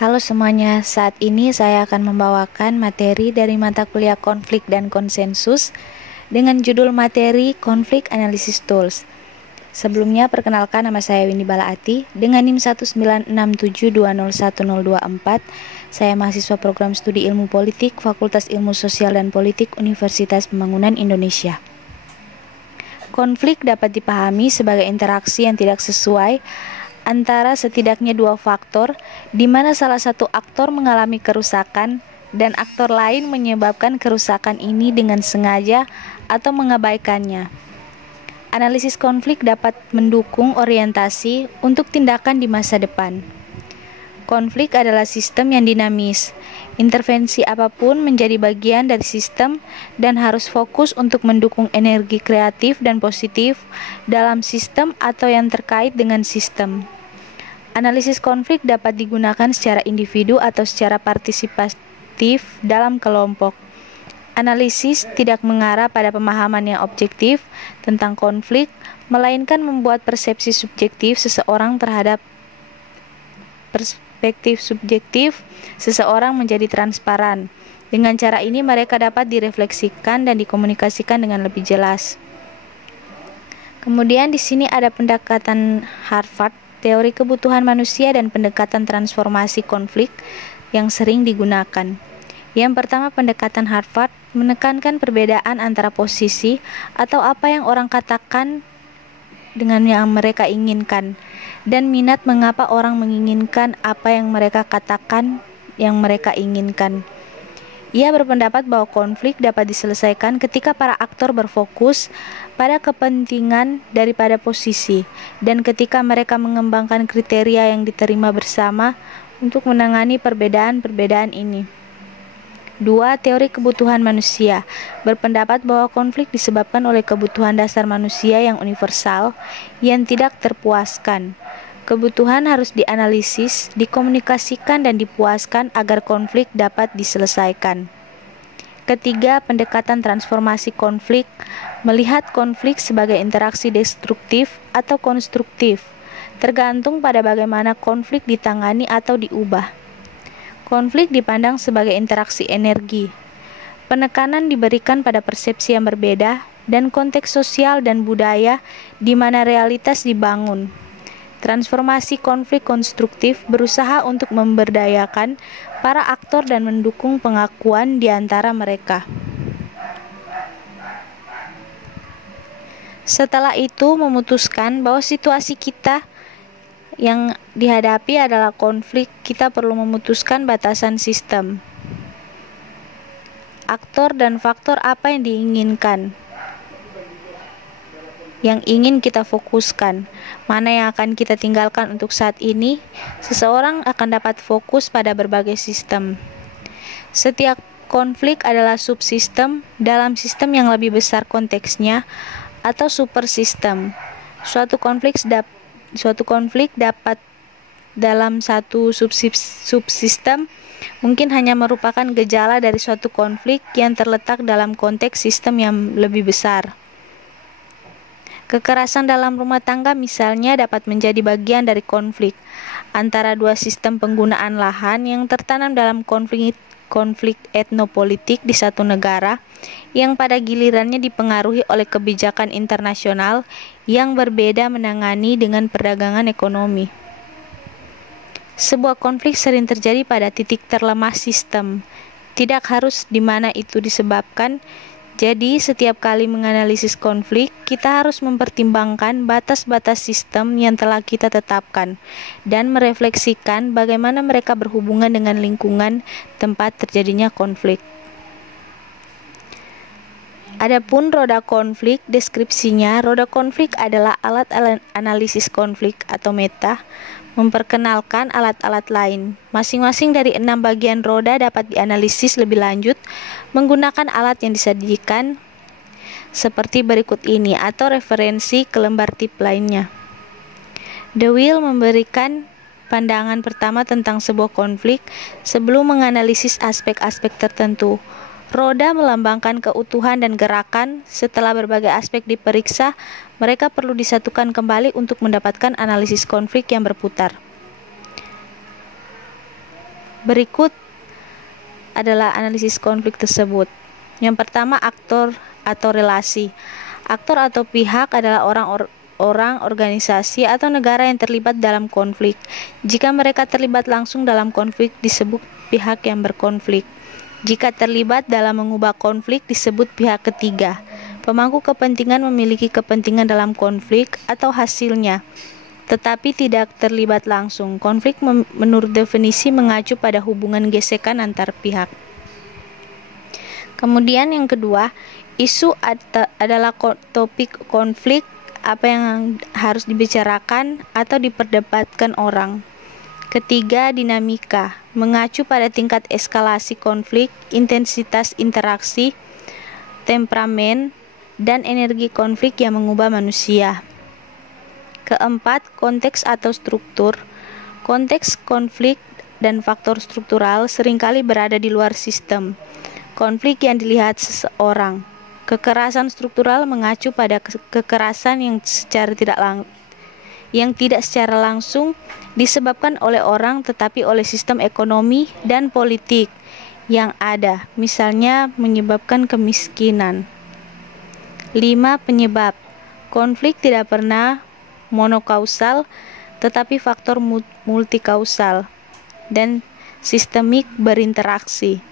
Halo semuanya, saat ini saya akan membawakan materi dari mata kuliah Konflik dan Konsensus dengan judul materi Konflik Analysis Tools. Sebelumnya, perkenalkan, nama saya Windy Balaati dengan NIM 19672011024. Saya mahasiswa program studi Ilmu Politik, Fakultas Ilmu Sosial dan Politik, Universitas Pembangunan Indonesia. Konflik dapat dipahami sebagai interaksi yang tidak sesuai antara setidaknya dua faktor, di mana salah satu aktor mengalami kerusakan dan aktor lain menyebabkan kerusakan ini dengan sengaja atau mengabaikannya. Analisis konflik dapat mendukung orientasi untuk tindakan di masa depan. Konflik adalah sistem yang dinamis. Intervensi apapun menjadi bagian dari sistem dan harus fokus untuk mendukung energi kreatif dan positif dalam sistem atau yang terkait dengan sistem. Analisis konflik dapat digunakan secara individu atau secara partisipatif dalam kelompok. Analisis tidak mengarah pada pemahaman yang objektif tentang konflik, melainkan membuat persepsi subjektif seseorang terhadap perspektif subjektif seseorang menjadi transparan. Dengan cara ini mereka dapat direfleksikan dan dikomunikasikan dengan lebih jelas. Kemudian di sini ada pendekatan Harvard, teori kebutuhan manusia dan pendekatan transformasi konflik yang sering digunakan. Yang pertama, pendekatan Harvard menekankan perbedaan antara posisi atau apa yang orang katakan dengan yang mereka inginkan, dan minat mengapa orang menginginkan apa yang mereka katakan yang mereka inginkan. Ia berpendapat bahwa konflik dapat diselesaikan ketika para aktor berfokus pada kepentingan daripada posisi, dan ketika mereka mengembangkan kriteria yang diterima bersama untuk menangani perbedaan-perbedaan ini. 2. Teori kebutuhan manusia berpendapat bahwa konflik disebabkan oleh kebutuhan dasar manusia yang universal yang tidak terpuaskan. Kebutuhan harus dianalisis, dikomunikasikan, dan dipuaskan agar konflik dapat diselesaikan. Ketiga, pendekatan transformasi konflik melihat konflik sebagai interaksi destruktif atau konstruktif, tergantung pada bagaimana konflik ditangani atau diubah. Konflik dipandang sebagai interaksi energi. Penekanan diberikan pada persepsi yang berbeda dan konteks sosial dan budaya di mana realitas dibangun. Transformasi konflik konstruktif berusaha untuk memberdayakan para aktor dan mendukung pengakuan di antara mereka. Setelah itu memutuskan bahwa situasi kita yang dihadapi adalah konflik, kita perlu memutuskan batasan sistem. Aktor dan faktor apa yang diinginkan, yang ingin kita fokuskan, mana yang akan kita tinggalkan untuk saat ini. Seseorang akan dapat fokus pada berbagai sistem. Setiap konflik adalah subsistem dalam sistem yang lebih besar konteksnya atau supersistem. Suatu konflik dapat dalam satu subsistem mungkin hanya merupakan gejala dari suatu konflik yang terletak dalam konteks sistem yang lebih besar. Kekerasan dalam rumah tangga misalnya dapat menjadi bagian dari konflik antara dua sistem penggunaan lahan yang tertanam dalam konflik etnopolitik di satu negara yang pada gilirannya dipengaruhi oleh kebijakan internasional yang berbeda menangani dengan perdagangan ekonomi. Sebuah konflik sering terjadi pada titik terlemah sistem, tidak harus di mana itu disebabkan. Jadi, setiap kali menganalisis konflik, kita harus mempertimbangkan batas-batas sistem yang telah kita tetapkan dan merefleksikan bagaimana mereka berhubungan dengan lingkungan tempat terjadinya konflik. Adapun roda konflik, deskripsinya, roda konflik adalah alat analisis konflik atau meta, memperkenalkan alat-alat lain. Masing-masing dari 6 bagian roda dapat dianalisis lebih lanjut menggunakan alat yang disajikan seperti berikut ini atau referensi ke lembar tip lainnya. The Wheel memberikan pandangan pertama tentang sebuah konflik sebelum menganalisis aspek-aspek tertentu. Roda melambangkan keutuhan dan gerakan. Setelah berbagai aspek diperiksa, mereka perlu disatukan kembali untuk mendapatkan analisis konflik yang berputar. Berikut adalah analisis konflik tersebut. Yang pertama, aktor atau relasi. Aktor atau pihak adalah orang, organisasi, atau negara yang terlibat dalam konflik. Jika mereka terlibat langsung dalam konflik, disebut pihak yang berkonflik. Jika terlibat dalam mengubah konflik, disebut pihak ketiga. Pemangku kepentingan memiliki kepentingan dalam konflik atau hasilnya, tetapi tidak terlibat langsung. Konflik menurut definisi mengacu pada hubungan gesekan antar pihak. Kemudian yang kedua, isu adalah topik konflik, apa yang harus dibicarakan atau diperdebatkan orang. Ketiga, dinamika, mengacu pada tingkat eskalasi konflik, intensitas interaksi, temperamen, dan energi konflik yang mengubah manusia. Keempat, konteks atau struktur. Konteks konflik dan faktor struktural seringkali berada di luar sistem konflik yang dilihat seseorang. Kekerasan struktural mengacu pada kekerasan yang tidak secara langsung disebabkan oleh orang, tetapi oleh sistem ekonomi dan politik yang ada, misalnya menyebabkan kemiskinan. 5. Penyebab. Konflik tidak pernah monokausal, tetapi faktor multikausal dan sistemik berinteraksi.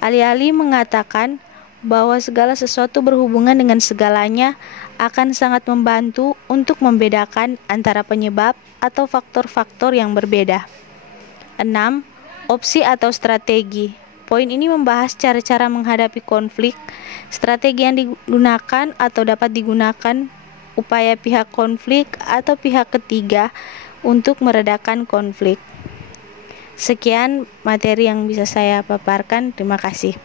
Alih-alih mengatakan bahwa segala sesuatu berhubungan dengan segalanya, akan sangat membantu untuk membedakan antara penyebab atau faktor-faktor yang berbeda. 6. Opsi atau strategi. Poin ini membahas cara-cara menghadapi konflik, strategi yang digunakan atau dapat digunakan, upaya pihak konflik atau pihak ketiga untuk meredakan konflik. Sekian materi yang bisa saya paparkan. Terima kasih.